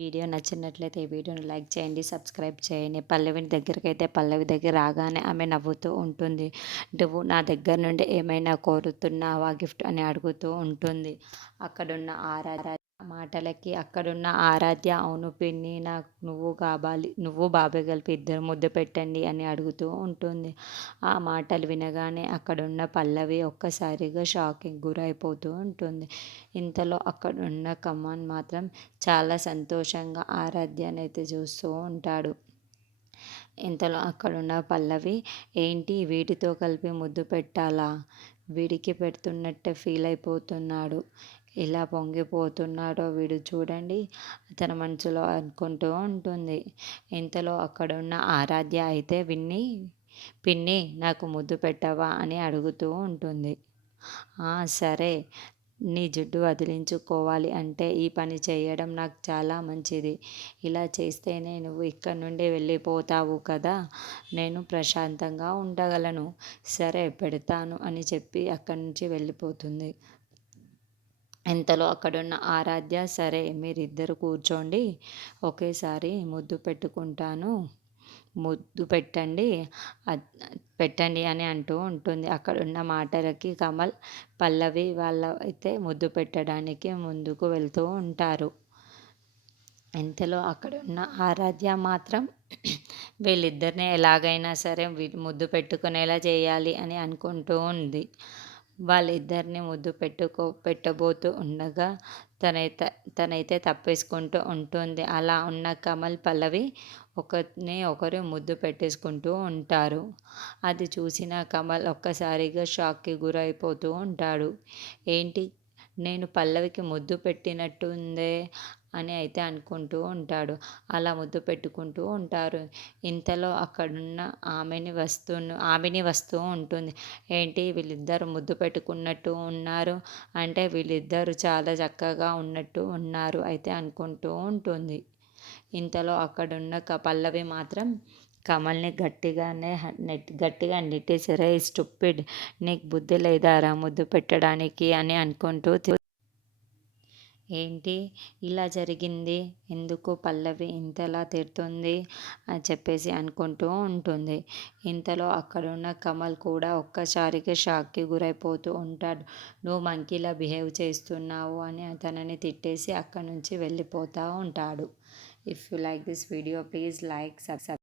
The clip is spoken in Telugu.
వీడియో నచ్చినట్లయితే ఈ వీడియోని లైక్ చేయండి, సబ్స్క్రైబ్ చేయండి. పల్లవిని దగ్గరికైతే పల్లవి దగ్గర రాగానే ఆమె నవ్వుతూ ఉంటుంది. నువ్వు నా దగ్గర నుండి ఏమైనా కోరుతున్నావా గిఫ్ట్ అని అడుగుతూ ఉంటుంది. అక్కడున్న ఆరాధ్య మాటలకి అక్కడున్న ఆరాధ్య అవును పిన్ని నాకు నువ్వు కావాలి, నువ్వు బాబాయ్ కలిపి ఇద్దరు ముద్దు పెట్టండి అని అడుగుతూ ఉంటుంది. ఆ మాటలు వినగానే అక్కడున్న పల్లవి ఒక్కసారిగా షాకింగ్ గురైపోతూ ఉంటుంది. ఇంతలో అక్కడున్న కమాన్ మాత్రం చాలా సంతోషంగా ఆరాధ్యనైతే చూస్తూ ఉంటాడు. ఇంతలో అక్కడున్న పల్లవి, ఏంటి వీటితో కలిపి ముద్దు పెట్టాలా? వీడికి పెడుతున్నట్టే ఫీల్ అయిపోతున్నాడు. ఇలా పొంగిపోతున్నాడో వీడు చూడండి తన మనసులో అనుకుంటూ ఉంటుంది. ఇంతలో అక్కడున్న ఆరాధ్య అయితే పిన్ని నాకు ముద్దు పెట్టవా అని అడుగుతూ ఉంటుంది. సరే, నీ జుట్టు వదిలించుకోవాలి అంటే ఈ పని చేయడం నాకు చాలా మంచిది. ఇలా చేస్తేనే నువ్వు ఇక్కడి నుండి వెళ్ళిపోతావు కదా, నేను ప్రశాంతంగా ఉండగలను. సరే పెడతాను అని చెప్పి అక్కడి నుంచి వెళ్ళిపోతుంది. ఇంతలో అక్కడున్న ఆరాధ్య, సరే మీరిద్దరు కూర్చోండి, ఒకేసారి ముద్దు పెట్టుకుంటాను, ముద్దు పెట్టండి అని అంటూ ఉంటుంది. అక్కడున్న మాటలకి కమల్, పల్లవి వాళ్ళ అయితే ముద్దు పెట్టడానికి ముందుకు వెళ్తూ ఉంటారు. ఇంతలో అక్కడున్న ఆరాధ్య మాత్రం వీళ్ళిద్దరిని ఎలాగైనా సరే ముద్దు పెట్టుకునేలా చేయాలి అని అనుకుంటూ ఉంది. వాళ్ళిద్దరిని ముద్దు పెట్టబోతూ ఉండగా తనైతే తప్పేసుకుంటూ ఉంటుంది. అలా ఉన్న కమల్, పల్లవి ఒకరు ముద్దు పెట్టేసుకుంటూ ఉంటారు. అది చూసిన కమల్ ఒక్కసారిగా షాక్కి గురైపోతూ ఉంటాడు. ఏంటి, నేను పల్లవికి ముద్దు పెట్టినట్టుందే అని అయితే అనుకుంటూ ఉంటాడు. అలా ముద్దు పెట్టుకుంటూ ఉంటారు. ఇంతలో అక్కడున్న ఆమెని వస్తూ ఉంటుంది. ఏంటి వీళ్ళిద్దరు ముద్దు పెట్టుకున్నట్టు ఉన్నారు అంటే వీళ్ళిద్దరు చాలా చక్కగా ఉన్నట్టు ఉన్నారు అయితే అనుకుంటూ ఉంటుంది. ఇంతలో అక్కడున్న పల్లవి మాత్రం కమల్ని గట్టిగా నెట్టేసి, రే స్టూపిడ్, నీకు బుద్ధి లేదారా ముద్దు పెట్టడానికి అని అనుకుంటూ, ఏంటి ఇలా జరిగింది, ఎందుకు పల్లవి ఇంతలా తిడుతుంది అని చెప్పేసి అనుకుంటూ ఉంటుంది. ఇంతలో అక్కడున్న కమల్ కూడా ఒక్కసారిగా షాక్కి గురైపోతూ ఉంటాడు. నువ్వు మంకీలా బిహేవ్ చేస్తున్నావు అని తనని తిట్టేసి అక్కడి నుంచి వెళ్ళిపోతూ ఉంటాడు. If you like this video please like, subscribe.